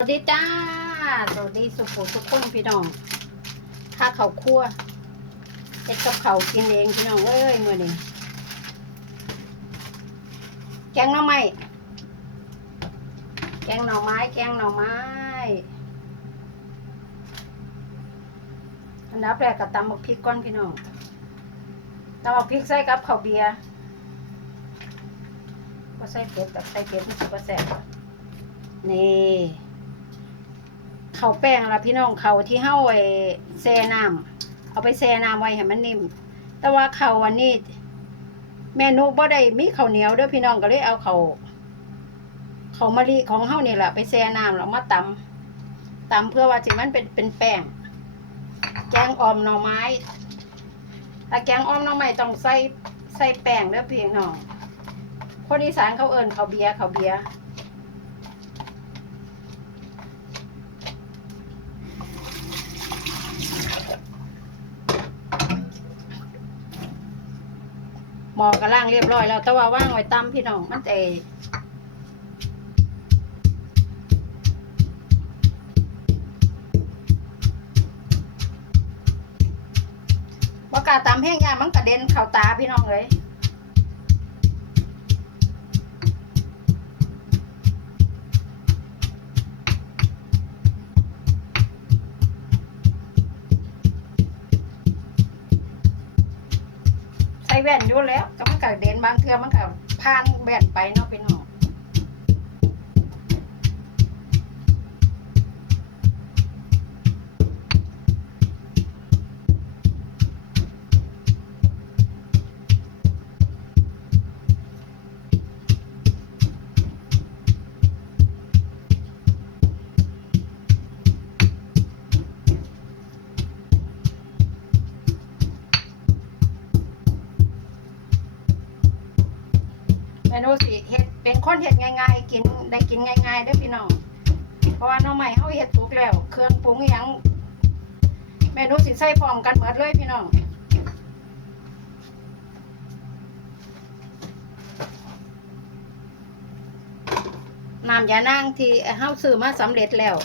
สวัสดีจ้า สวัสดีสุขุทุกคนพี่น้องข้าเขาคั่วเฮ็ดกับเขากินเองพี่น้องเอ้ยมื่อนี้แกงหน่อไม้ แกงหน่อไม้ แกงหน่อไม้ อันดับแรกก็ตำบักพริกก่อนพี่น้องตำบักพริกใส่กับข้าวเบียร์ก็ใส่เผ็ดแต่ใส่เผ็ดมันสิบ่แซ่บนี่ เขาวแป้งละพี่น้องเขาที่เฮาไอ้แช่น้ำเอาไปแช่น้ำไว้ให้มันนิ่ม แต่ว่าเขาวันนี้เมนูบ่ได้มีข้าวเหนียวเด้อพี่น้องก็เลยเอาเขาเขาวมะลิของเฮานี่แหละไปแช่น้ำแล้วมาตำตำเพื่อว่าสิมันเป็นเป็นแป้งแกงออมหน่อไม้ถ้าแกงออมหน่อไม้ต้องใส่ใส่แป้งเด้อพี่น้องคนอีสานเขาเอิ้นเขาวเบียร์เขาวเบีย หมอกระล่างเรียบร้อยแล้ว แต่ว่าว่างไว้ตั้มพี่น้องมันเอว่ากาตามแห้งยามันกระเด็นเข่าตาพี่น้องเลย แว่นอยู่แล้วก็มันก็เด่นบางเทื่อมันก็ผ่านแว่นไปเนาะพี่น้อง เฮ็ดเป็นคนเห็ดง่ายๆ กินได้กินง่ายๆได้พี่น้อง เพราะว่าน้องใหม่เขาเห็ดถูกแล้ว เครื่องปรุงอิหยังเมนูสิใส่พร้อมกันหมดเลยพี่น้องน้ำยานางที่เฮาซื้อมาสำเร็จแล้ว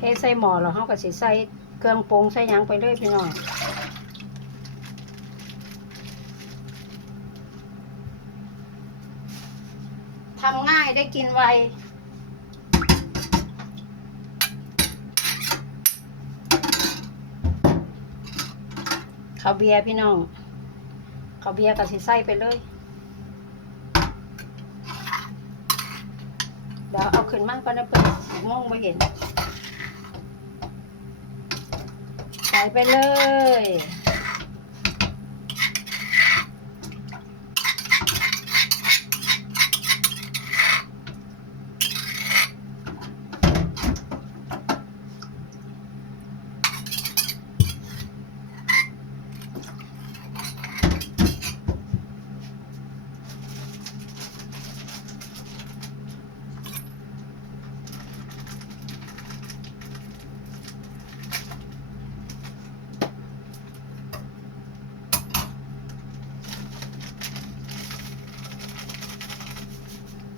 เทใส่หม้อแล้วเฮาก็สิใส่เครื่องปรุงใส่หยังไปเลยพี่น้องทำง่ายได้กินไวข้าวเบียร์พี่น้องข้าวเบียร์ก็สิใส่ไปเลย เดี๋ยวเอาขึ้นมาก่อนนะเปิดม่วงไม่เห็น ใส่ ไปเลย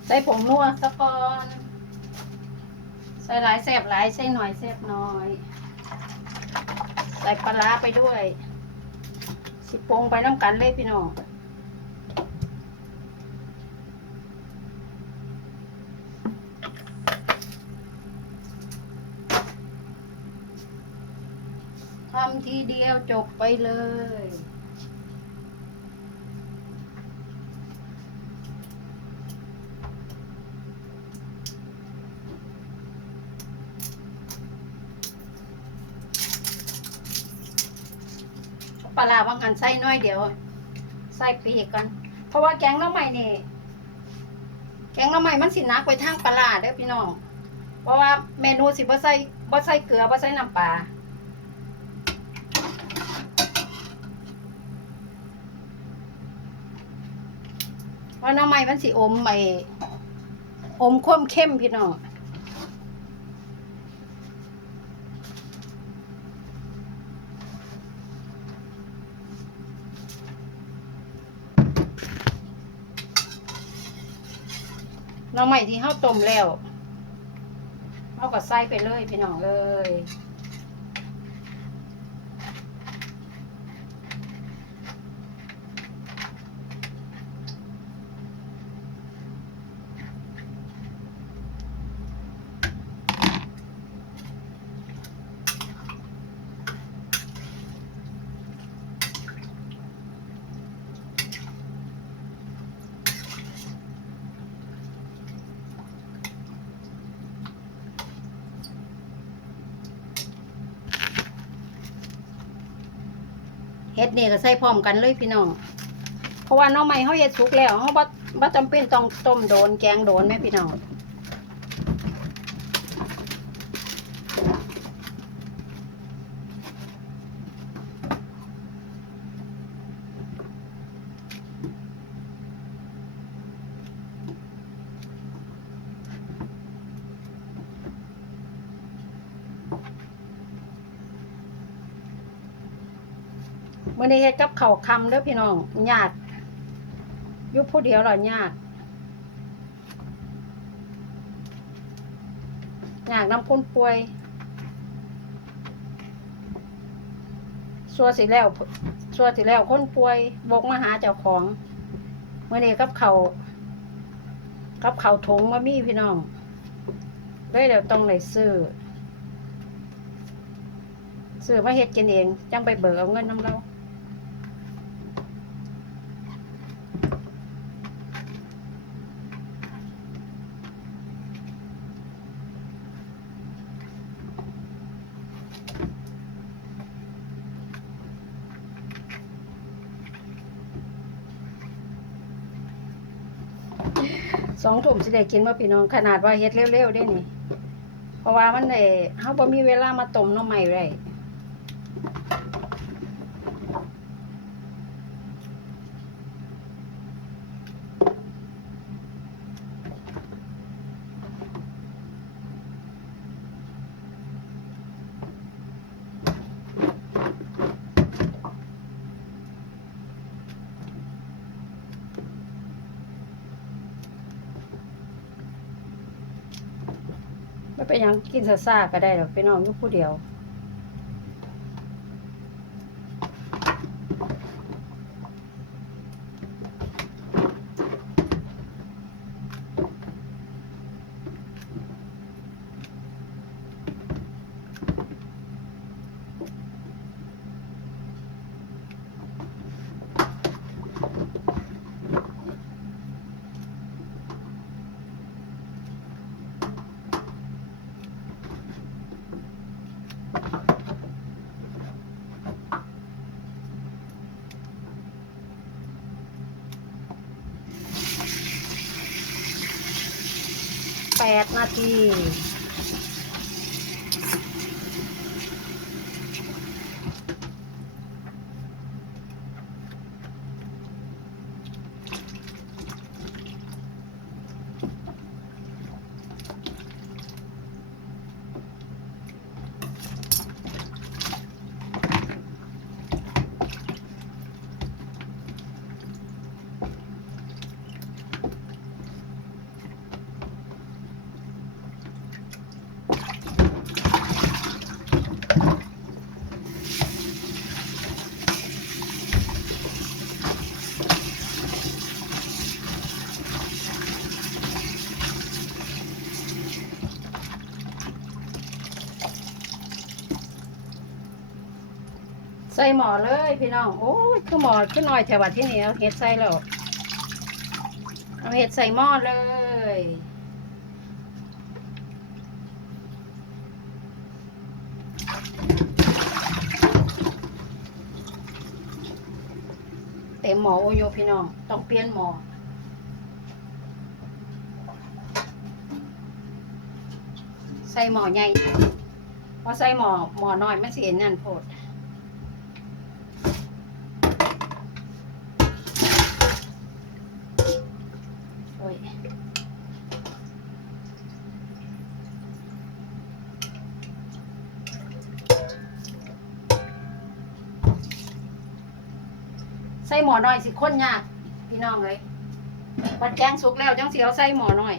ใส่ผงนัวสะก่อน ใส่หลายแสบหลายใส่หน่อยแสบน้อย ใส่ปลาร้าไปด้วย สิปรงไปน้ำกันเลยพี่น้องทำทีเดียวจบไปเลย ปลาร้าบางอันใส่น้อยเดียว ใส่ปีกกันเพราะว่าแกงหน้ำใหม่นี่แกงหน้ำใหม่มันสินักไปทางปลาเด้อพี่น้อง เพราะว่าเมนูสิบ่ใส่บ่ใส่เกลือบ่ใส่น้ำปลาเพราะน้ำใหม่มันสิอมไปอมข้มเข้มพี่น้อง น้องใหม่ที่เฮาต้มแล้วเอาก็ใส่ไปเลยพี่น้องเอ้ย ฮ็ดนี่ก็ใส่พร้อมกันเลยพี่น้อง เพราะว่าน้องใหม่เฮาเฮ็ดสุกแล้วเฮาบ่บ่จำเป็นต้องต้มโดนแกงโดนแม่พี่น้อง มื่อนี้เฮ็ดกับเข้าคำเด้อพี่น้องญาติอยู่ผู้เดียวหรอญาติอยากน้ำคนป่วยสัวสิแล้วสัวสิแล้วคนป่วยบกมาหาเจ้าของเมื่อนี้กับเขากับเขาถงมามีพี่น้องเลยเดี๋ยวต้องเลยซื้อซื้อมาเฮ็ดกินเอง จังไปเบิกเอาเงินน้ำเรา สองถุ่มสิได้กินว่าพี่น้องขนาดว่าเฮ็ดเร็วๆได้นี่ เพราะว่ามันเอเฮาบ่มีเวลามาต้มน้ำใหม่ไร เป็นหยังกินซ่าก็ได้หรอกพี่น้องอยู่ผู้เดียว แปดนาที ส่หมอเลยพี่น้อง โอ้ยคือหมอคือน้อยแถวที่นี่เอาเห็ดใส่แล้วเอาเห็ดใส่หม้อเลยเต็มหมอโอโยพี่น้องต้องเปลี่ยนหมอใส่หมอใหญ่พอใส่หมอหมอน้อยไม่เสียนั่นโพด หมอน้อยสิค้นยาก พี่น้องเลยปัดแกงสุกแล้วจังสีเอาใส่หมอน้อย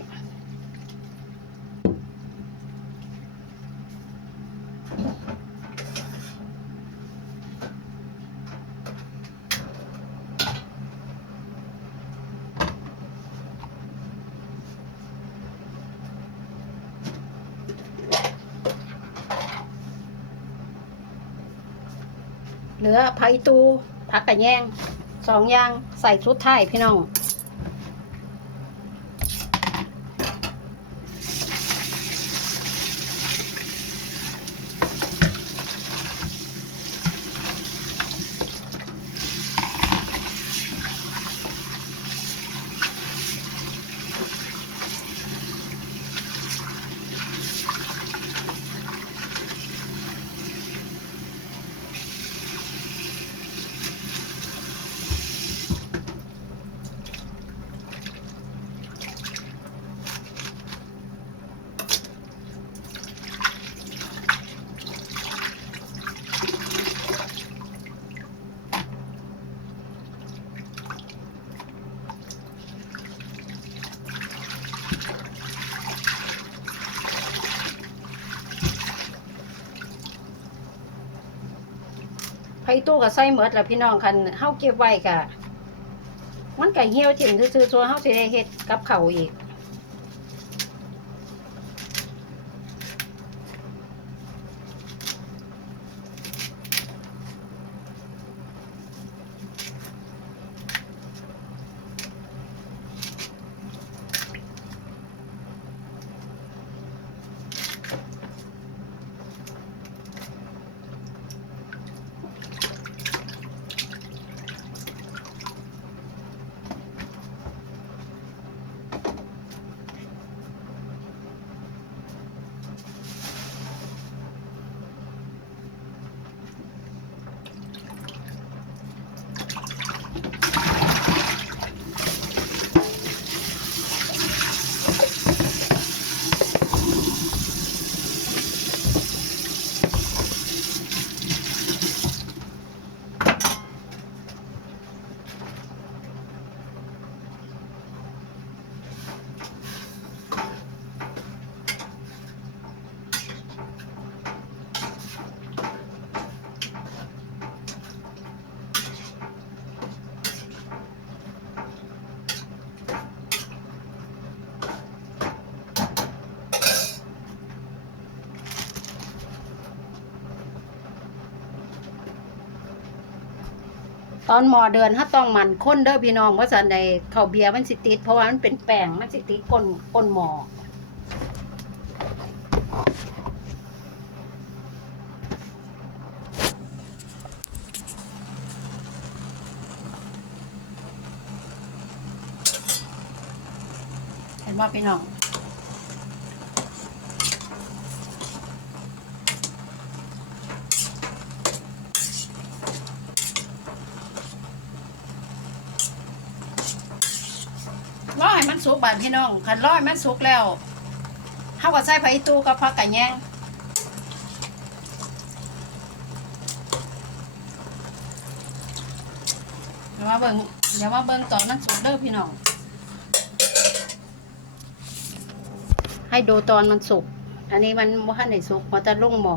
เหลือไผ่ตูผักกระแยง สองอย่างใส่ชุดไทยพี่น้อง ตู้ก็ใส่หมือดละพี่น้องคันเฮาเก็บไว้ก็มันก็เหี่ยวถิ่มซื่อๆตัวเฮาสิได้เฮ็ดกับเขาอีก ตอนหมอเดือนถ้าต้องหมันข้นเด้อพี่น้องเพราะสันในข้าวเบียร์มันสิติด เพราะว่ามันเป็นแป้งมันสิติดก้นก้นหมอเห็นว่าพี่น้อง ร้อยมันสุกบานพี่น้องคันร้อยมันสุกแล้วเฮาก็ใส่ผักอีตูกับผักกะแยงเดี๋ยวมาเบิ่งเดี๋ยวมาเบิ่งตอนมันสุกเด้อพี่น้อง ให้ดูตอนมันสุก อันนี้มันบ่ทันได้สุกมันจะลงหมอ